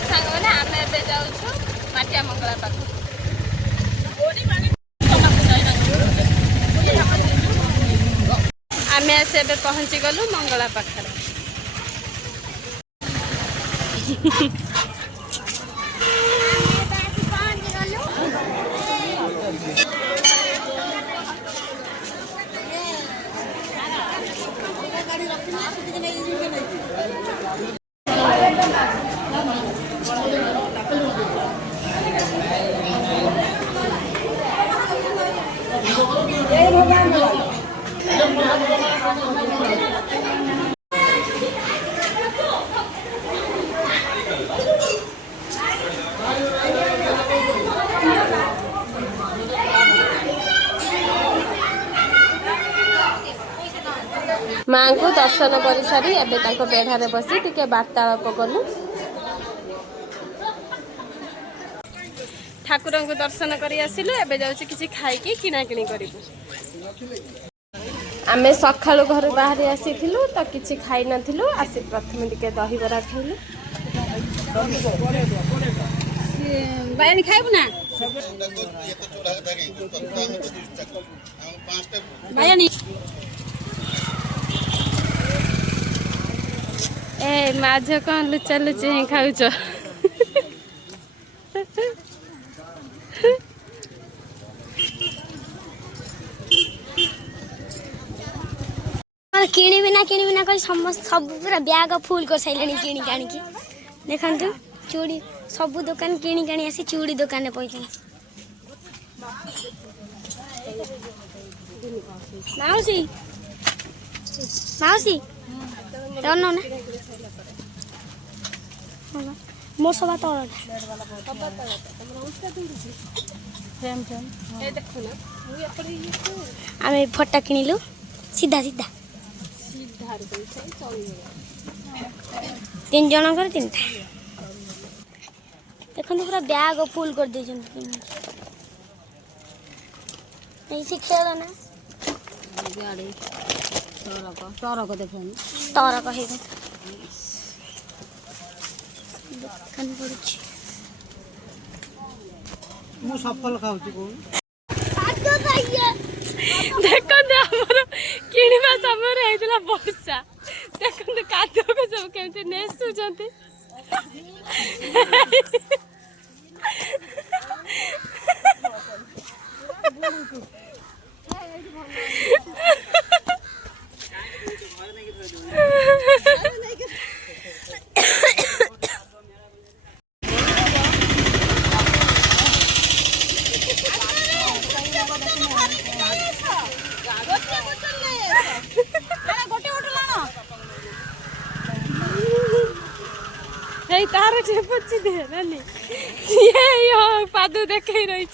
सांग मैंने आम ए जाऊँ माटिया मंगला पाख आम आसे पहुँची गलु मंगला पाखर माँ को दर्शन कर सारी एवं बेढ़ारे बसी टे वार्तालाप कलु ठाकुर को दर्शन कर आसिलु एवं जाऊँ किसी खाई किणाकिणी करूँ आम सका घर बाहर आसी तो किसी खाई नु आसी प्रथम टे दहीबरा खाइलु खाइबु ना ए माझ कौन लुचा लुची ही खाऊच किणी बिना कही सब पूरा बैग फुल कर सारे किणी काणिकी देखु चूड़ी सब दुकान किणी काणी आसी चूड़ी दुकान पहुंचे माउसी माउसी ना मोर सभा तल आम फटा किणिलु सीधा सीधा तीन जन कर तीन देखो पूरा बैग फुल कर दे खेल ना तरक है दुकान पड़ी मु सफल खाऊ देखो आमर किणवा समय होता वर्षा देखो कादो को सब केमती नेसुचंती तार पची दे नानी ये पाद देख रही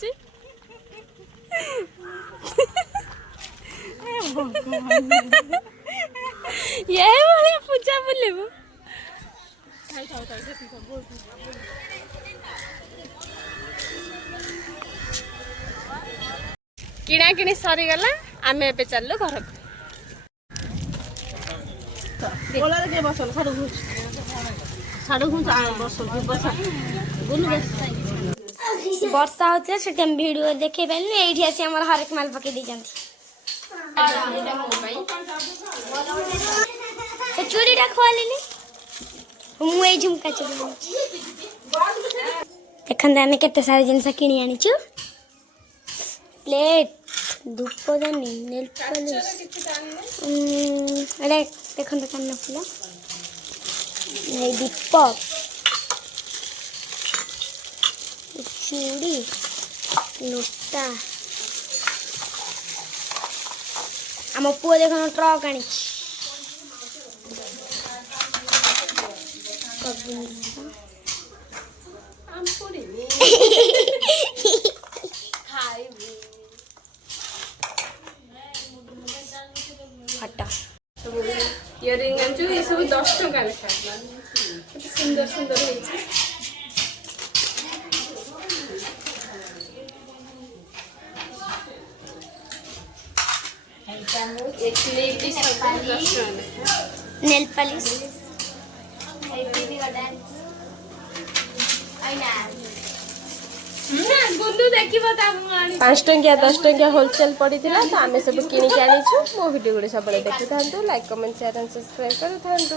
ये पूजा बुलबू किणा किणी सरीगला आम ए चलु घर वर्षा होता से टाइम वीडियो देखे पाइलु एठी आसी हमर हरेक माल पके दी जानती तो चूड़ीटा खोआ लेली मु ए झुमका चूड़ी देखन आमे केते सारे जिनस किनी आनी छु प्लेट धूपदानी नेल पॉलिश अरे देखन कान फुला नहीं दीपक चूड़ी नोटा आम पुओ देख ट्रक आनी फटा इयरिंग आंचु ये सब 10 टका लेखा सुंदर सुंदर है नेल पॉलिश गुंदू देखिबो ता 5 टंकिया 10 टंकिया होलसेल पड़ी थिला तो आमे सब किनी के आनिछु। मो वीडियो गुडी सब देखि थांतु, like comment share and subscribe कर थांतु।